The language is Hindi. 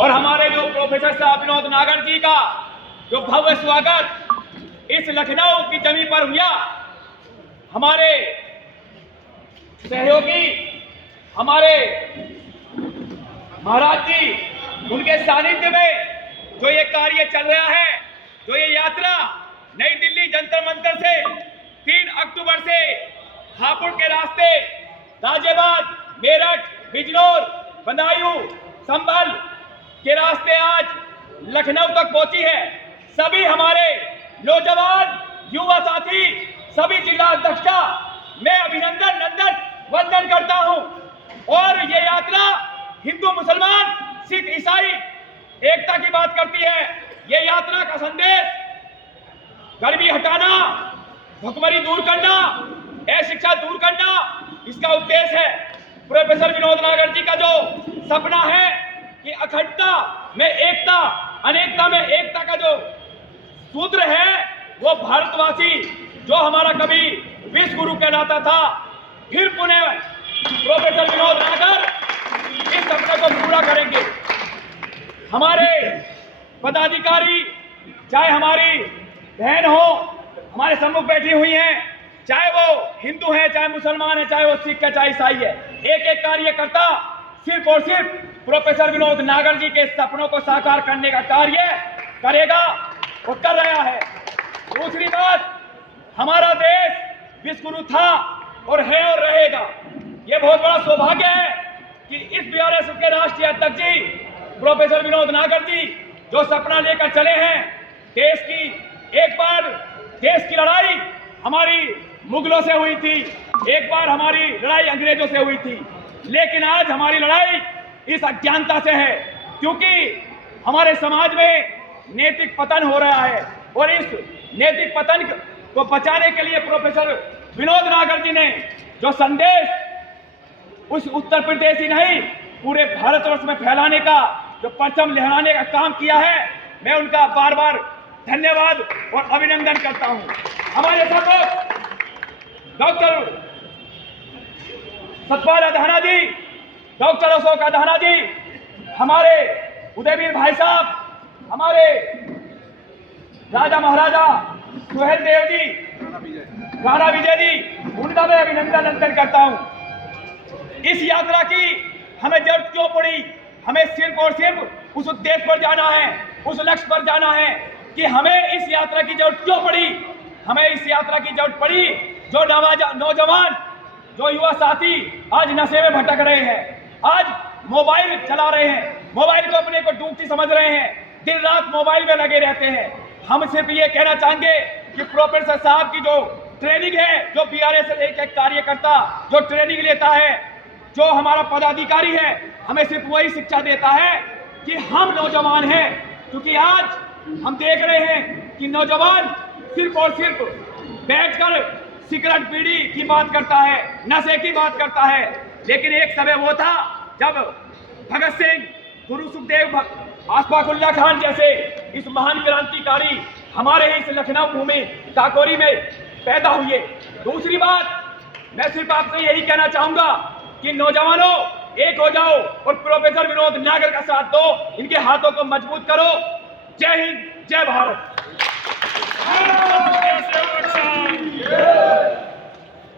और हमारे जो प्रोफेसर साहब विनोद नागर जी का जो भव्य स्वागत इस लखनऊ की जमीन पर हुआ, हमारे सहयोगी हमारे महाराज जी उनके सानिध्य में जो ये कार्य चल रहा है, जो ये यात्रा नई दिल्ली जंतर मंतर से 3 अक्टूबर से हापुड़ के रास्ते गाजियाबाद, मेरठ, बिजनौर, बदायूं, संभल के रास्ते आज लखनऊ तक पहुंची है। सभी हमारे नौजवान युवा साथी, सभी जिला अध्यक्ष का मैं अभिनंदन वंदन करता हूं। और ये यात्रा हिंदू मुसलमान सिख ईसाई एकता की बात करती है। ये यात्रा का संदेश गरीबी हटाना, भुखमरी दूर करना, अशिक्षा दूर करना, इसका उद्देश्य है। प्रोफेसर विनोद नागर जी का जो सपना है कि अखंडता में एकता, अनेकता में एकता का जो सूत्र है, वो भारतवासी जो हमारा कभी विश्व गुरु कहलाता था, फिर पुनः प्रोफेसर विनोद नागर इस सपने को पूरा करेंगे। हमारे पदाधिकारी, चाहे हमारी बहन हो, हमारे सम्मुख बैठी हुई हैं, चाहे वो हिंदू है, चाहे मुसलमान है, चाहे वो सिख है, चाहे ईसाई है, एक एक कार्यकर्ता सिर्फ और सिर्फ प्रोफेसर विनोद नागर जी के सपनों को साकार करने का कार्य करेगा और कर रहा है। दूसरी बात, हमारा देश विश्व गुरु था और है और रहेगा। ये बहुत बड़ा सौभाग्य है कि इस बीआरएस के राष्ट्रीय अध्यक्ष जी प्रोफेसर विनोद नागर जी जो सपना लेकर चले हैं, देश की एक बार देश की लड़ाई हमारी मुगलों से हुई थी, एक बार हमारी लड़ाई अंग्रेजों से हुई थी, लेकिन आज हमारी लड़ाई इस अज्ञानता से है, क्योंकि हमारे समाज में नैतिक पतन हो रहा है। और इस नैतिक पतन को बचाने के लिए प्रोफेसर विनोद नागर जी ने जो संदेश उस उत्तर प्रदेश ही नहीं पूरे भारतवर्ष में फैलाने का, जो परचम लहराने का काम किया है, मैं उनका बार बार धन्यवाद और अभिनंदन करता हूं। हमारे साथ डॉक्टर सतपाल अधाना जी, डॉक्टर अशोक अधाना जी, हमारे उदयवीर भाई साहब, हमारे राजा महाराजा सुहेल देव जी, राणा विजय जी, उनका मैं अभिनंदन करता हूं। इस यात्रा की हमें जरूरत क्यों पड़ी? हमें सिर्फ और सिर्फ उस उद्देश्य पर जाना है, उस लक्ष्य पर जाना है कि हमें इस यात्रा की जरूरत क्यों पड़ी। हमें इस यात्रा की जरूरत पड़ी जो नौजवान, जो युवा साथी आज नशे में भटक रहे हैं, आज मोबाइल चला रहे हैं, मोबाइल को अपने को डूबती समझ रहे हैं, दिन रात मोबाइल में लगे रहते हैं। हम सिर्फ ये कहना चाहेंगे कि प्रोफेसर साहब की जो ट्रेनिंग है, जो बीआरएस एक कार्यकर्ता जो ट्रेनिंग लेता है, जो हमारा पदाधिकारी है, हमें सिर्फ वही शिक्षा देता है कि हम नौजवान हैं। क्योंकि आज हम देख रहे हैं कि नौजवान सिर्फ और सिर्फ बैठकर सिगरेट बीड़ी की बात करता है, नशे की बात करता है। लेकिन एक समय वो था जब भगत सिंह, गुरु सुखदेव, अशफाकुल्लाह खान जैसे इस महान क्रांतिकारी हमारे ही इस लखनऊ भूमि काकोरी में पैदा हुए। दूसरी बात, मैं सिर्फ आपसे यही कहना चाहूंगा कि नौजवानों एक हो जाओ और प्रोफेसर विनोद नागर का साथ दो, इनके हाथों को मजबूत करो। जय हिंद, जय भारत।